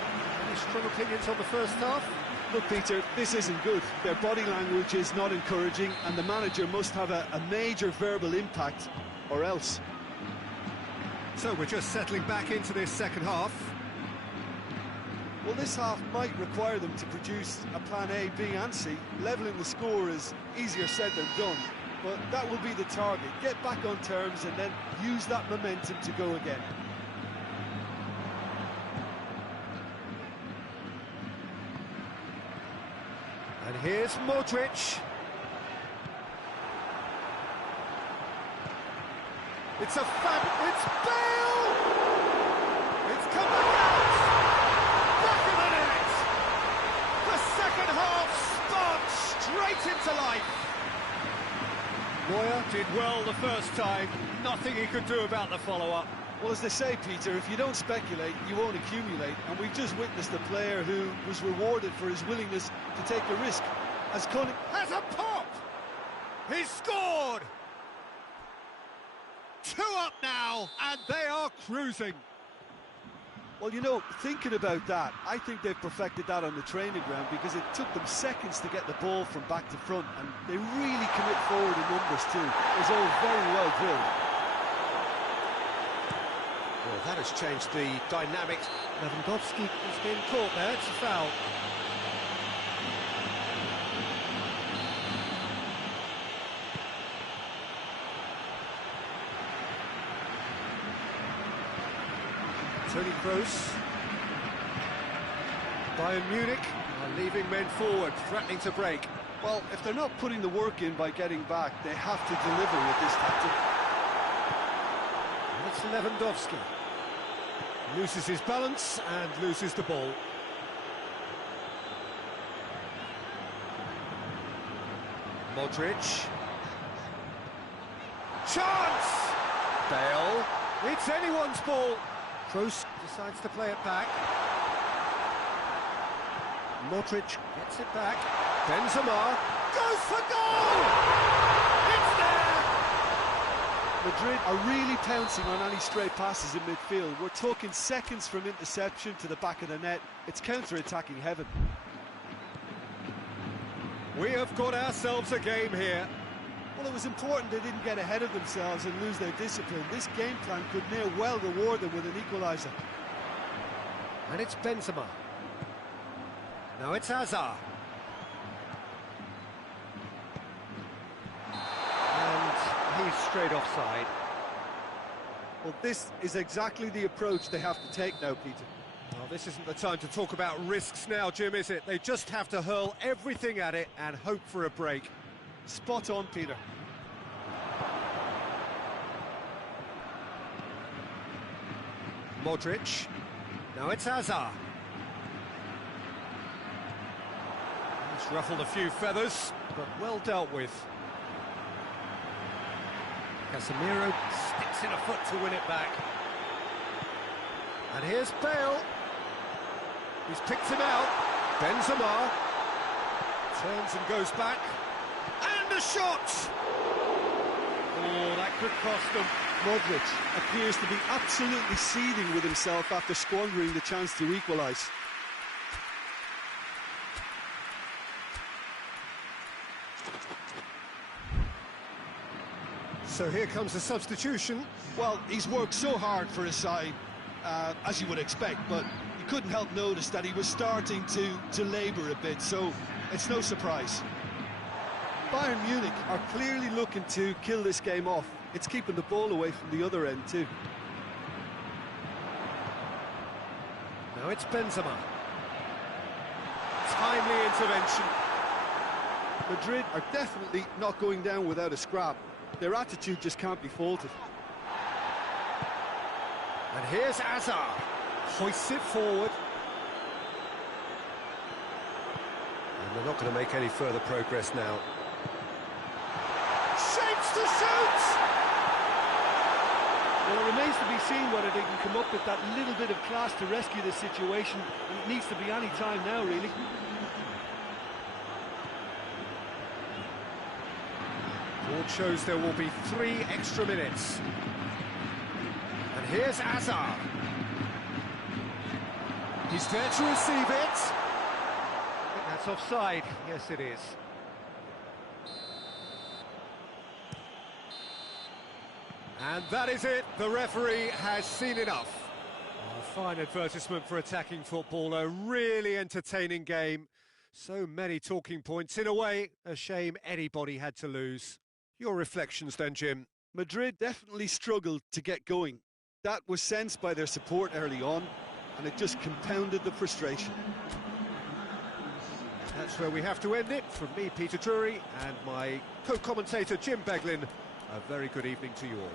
Any strong opinions on the first half? Look, Peter, this isn't good. Their body language is not encouraging, and the manager must have a major verbal impact, or else. So we're just settling back into this second half. Well, this half might require them to produce a plan A, B and C. Levelling the score is easier said than done, but that will be the target. Get back on terms and then use that momentum to go again. And here's Modric. It's a it's Bale! It's come out! Back of the net! The second half sparked straight into life. Neuer did well the first time, nothing he could do about the follow-up. Well, as they say, Peter, if you don't speculate, you won't accumulate. And we've just witnessed a player who was rewarded for his willingness to take a risk. As Cunning has a pop! He's scored! 2 up now, and they are cruising. Well, you know, thinking about that, I think they've perfected that on the training ground because it took them seconds to get the ball from back to front, and they really commit forward in numbers too. It was all very well drilled. Well, that has changed the dynamic. Lewandowski has been caught there, it's a foul. Toni Kroos. Bayern Munich are leaving men forward, threatening to break. Well, if they're not putting the work in by getting back, they have to deliver with this tactic. And it's Lewandowski. Loses his balance and loses the ball. Modric. Chance! Bale. It's anyone's ball. Kroos decides to play it back. Modric gets it back. Benzema goes for goal! It's there! Madrid are really pouncing on any stray passes in midfield. We're talking seconds from interception to the back of the net. It's counter-attacking heaven. We have got ourselves a game here. Well, it was important they didn't get ahead of themselves and lose their discipline. This game plan could near well reward them with an equaliser. And it's Benzema. Now it's Hazard. And he's straight offside. Well, this is exactly the approach they have to take now, Peter. Well, this isn't the time to talk about risks now, Jim, is it? They just have to hurl everything at it and hope for a break. Spot on, Peter. Modric. Now it's Hazard. He's ruffled a few feathers, but well dealt with. Casemiro sticks in a foot to win it back. And here's Bale. He's picked him out. Benzema turns and goes back. And a shot! Oh, that could cost them. Modric appears to be absolutely seething with himself after squandering the chance to equalise. So here comes the substitution. Well, he's worked so hard for his side, as you would expect, but you couldn't help notice that he was starting to labour a bit, so it's no surprise. Bayern Munich are clearly looking to kill this game off. It's keeping the ball away from the other end too. Now it's Benzema. Timely intervention. Madrid are definitely not going down without a scrap. Their attitude just can't be faulted. And here's Hazard. Hoists it forward. And they're not going to make any further progress now. Shapes to shoot! Well, it remains to be seen whether they can come up with that little bit of class to rescue this situation, and it needs to be any time now, really. Board shows there will be 3 extra minutes. And here's Hazard. He's there to receive it. I think that's offside. Yes, it is. And that is it. The referee has seen enough. A fine advertisement for attacking football. A really entertaining game. So many talking points. In a way, a shame anybody had to lose. Your reflections then, Jim? Madrid definitely struggled to get going. That was sensed by their support early on, and it just compounded the frustration. That's where we have to end it. From me, Peter Drury, and my co-commentator, Jim Beglin. A very good evening to you all.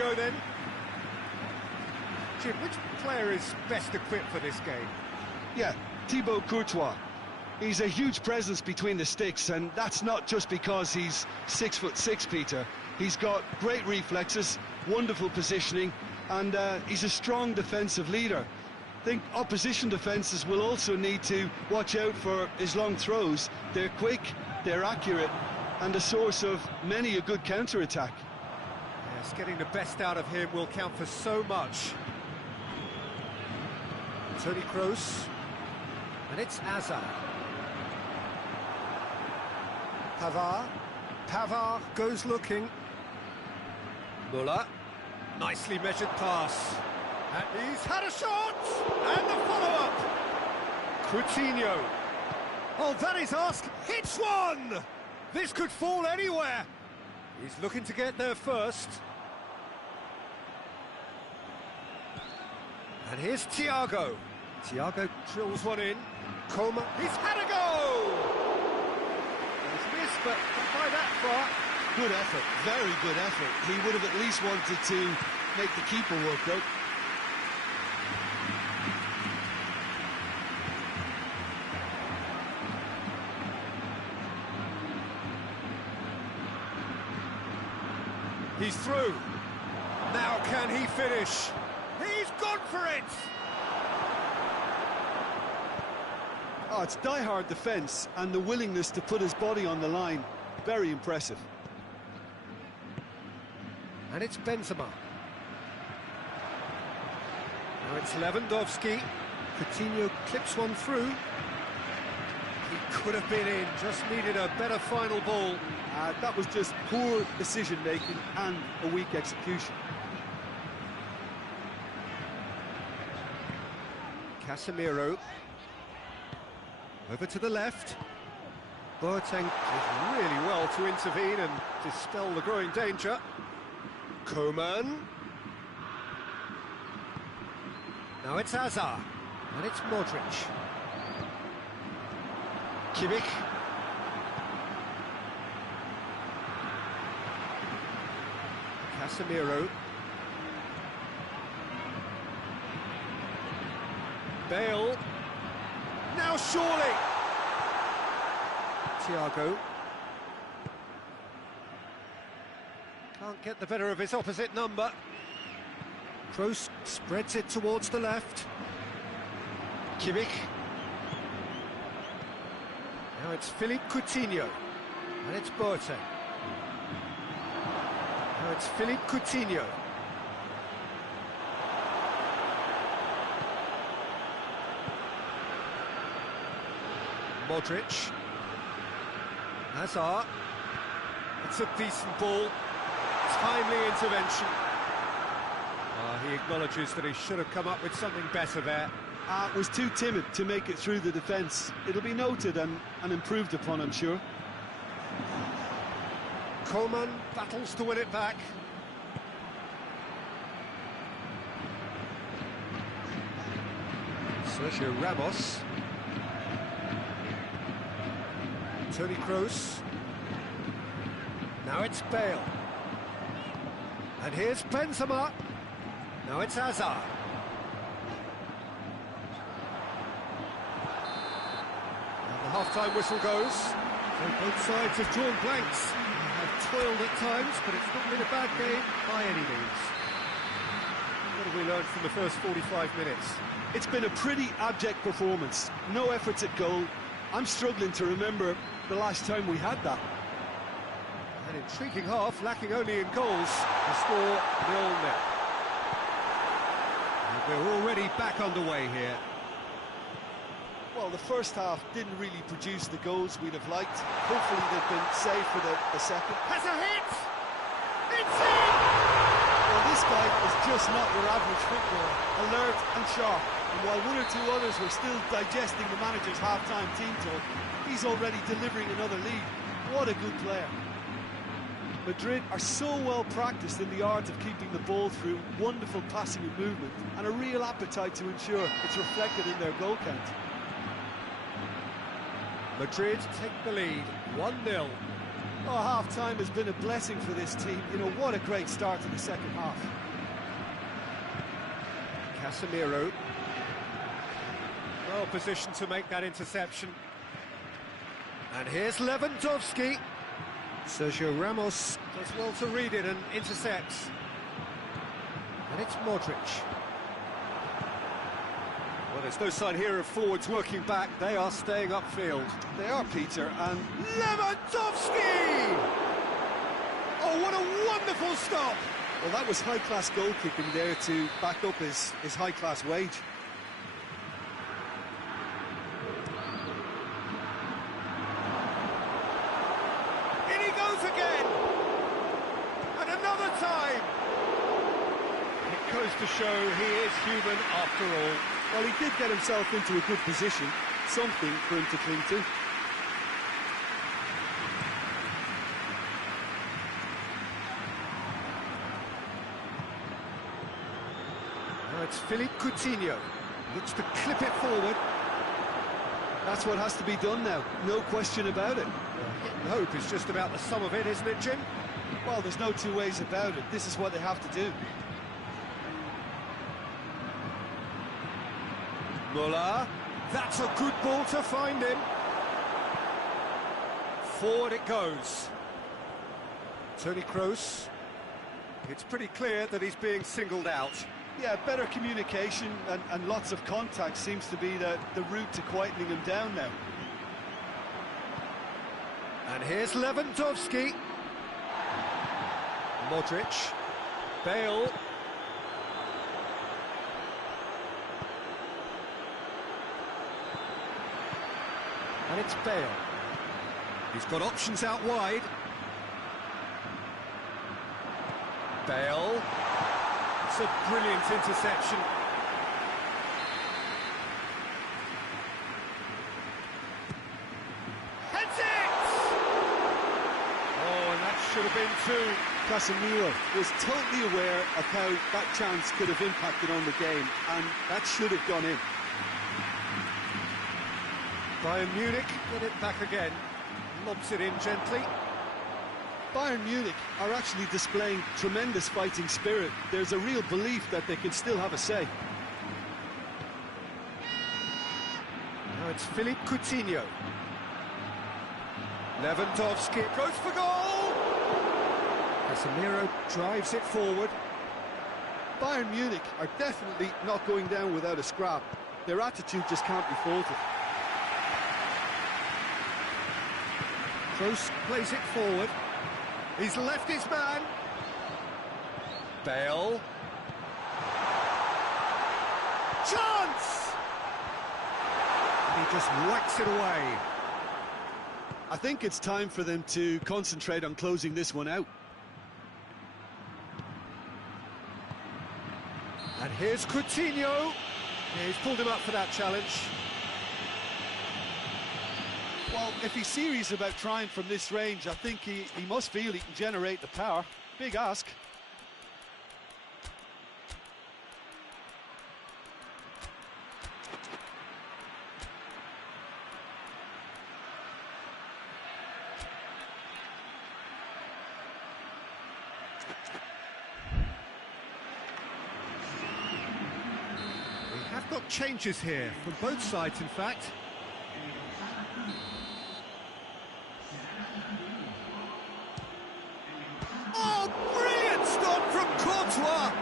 go then. Jim, which player is best equipped for this game? Yeah, Thibaut Courtois. He's a huge presence between the sticks, and that's not just because he's 6'6", Peter. He's got great reflexes, wonderful positioning, and he's a strong defensive leader. I think opposition defences will also need to watch out for his long throws. They're quick, they're accurate, and a source of many a good counter-attack. Yes, getting the best out of him will count for so much. Toni Kroos, and it's Hazard. Pavard goes looking. Muller, nicely measured pass. And he's had a shot! And the follow-up! Coutinho. Oh, that is ask. Hits one! This could fall anywhere. He's looking to get there first. And here's Thiago. Thiago drills one in. Coman, he's had a go! He's missed, but not by that far. Good effort, very good effort. He would have at least wanted to make the keeper work, though. He's through. Now can he finish? He's gone for it! Oh, it's die-hard defence and the willingness to put his body on the line. Very impressive. And it's Benzema. Now it's Lewandowski. Coutinho clips one through. He could have been in, just needed a better final ball. That was just poor decision-making and a weak execution. Casemiro. Over to the left. Boateng did really well to intervene and dispel the growing danger. Coman. Now it's Hazard. And it's Modric. Kimmich. Casemiro. Bale. Now surely. Thiago. Can't get the better of his opposite number. Kroos spreads it towards the left. Kimmich. Now it's Philippe Coutinho. And it's Boateng. Now it's Philippe Coutinho. Modric. Hazard. It's a decent ball. Timely intervention. He acknowledges that he should have come up with something better there. Was too timid to make it through the defence. It'll be noted and improved upon, I'm sure. Coman battles to win it back. Sergio Ramos. Toni Kroos. Now it's Bale. And here's Benzema. Now it's Hazard. And the half-time whistle goes. So both sides have drawn blanks. They have toiled at times, but it's not been a bad game by any means. What have we learned from the first 45 minutes? It's been a pretty abject performance. No efforts at goal. I'm struggling to remember the last time we had that. An intriguing half, lacking only in goals. The score 0-0. And we're already back underway here. Well, the first half didn't really produce the goals we'd have liked. Hopefully they've been saved for the second. Has a hit! It's in! Well, this guy is just not your average footballer. Alert and sharp. And while one or two others were still digesting the manager's half-time team talk, he's already delivering another lead. What a good player. Madrid are so well practiced in the art of keeping the ball through, wonderful passing and movement, and a real appetite to ensure it's reflected in their goal count. Madrid take the lead, 1-0. Oh, half-time has been a blessing for this team. You know, what a great start to the second half. Casemiro. Well positioned to make that interception. And here's Lewandowski. Sergio Ramos does well to read it and intercepts. And it's Modric. Well, there's no sign here of forwards working back. They are staying upfield. They are, Peter, and Lewandowski! Oh, what a wonderful stop! well, that was high-class goalkeeping there to back up his high-class wage. In he goes again! And another time! It goes to show he is human after all. Well, he did get himself into a good position, something for him to cling to. Now it's Philippe Coutinho. Looks to clip it forward. That's what has to be done now, no question about it. Hit and hope is just about the sum of it, isn't it, Jim? Well, there's no two ways about it. This is what they have to do. Muller, that's a good ball to find him. Forward it goes. Toni Kroos. It's pretty clear that he's being singled out. Yeah, better communication and lots of contact seems to be the route to quietening him down now. And here's Lewandowski. Modric. Bale. And it's Bale. He's got options out wide. Bale. It's a brilliant interception. Heads it! Oh, and that should have been two. Casemiro was totally aware of how that chance could have impacted on the game, and that should have gone in. Bayern Munich get it back again. Lobs it in gently. Bayern Munich are actually displaying tremendous fighting spirit. There's a real belief that they can still have a say. Now it's Philippe Coutinho. Lewandowski goes for goal! Casemiro drives it forward. Bayern Munich are definitely not going down without a scrap. Their attitude just can't be faulted. Kroos plays it forward. He's left his man. Bale. Chance! He just whacks it away. I think it's time for them to concentrate on closing this one out. And here's Coutinho. Yeah, he's pulled him up for that challenge. Well, if he's serious about trying from this range, I think he must feel he can generate the power. Big ask. We have got changes here, from both sides in fact. Oh, brilliant stop from Courtois!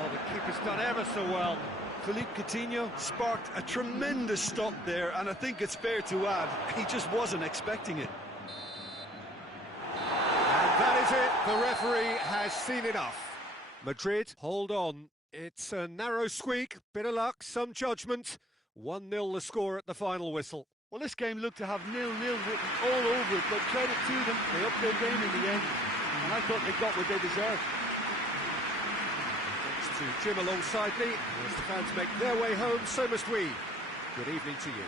Oh, the keeper's done ever so well. Philippe Coutinho sparked a tremendous stop there, and I think it's fair to add, he just wasn't expecting it. And that is it, the referee has seen enough. Madrid, hold on. It's a narrow squeak, bit of luck, some judgment. 1-0 the score at the final whistle. Well, this game looked to have 0-0 written all over it, but credit to them, they upped their game in the end, and I thought they got what they deserved. Thanks to Jim alongside me. As the fans make their way home, so must we. Good evening to you.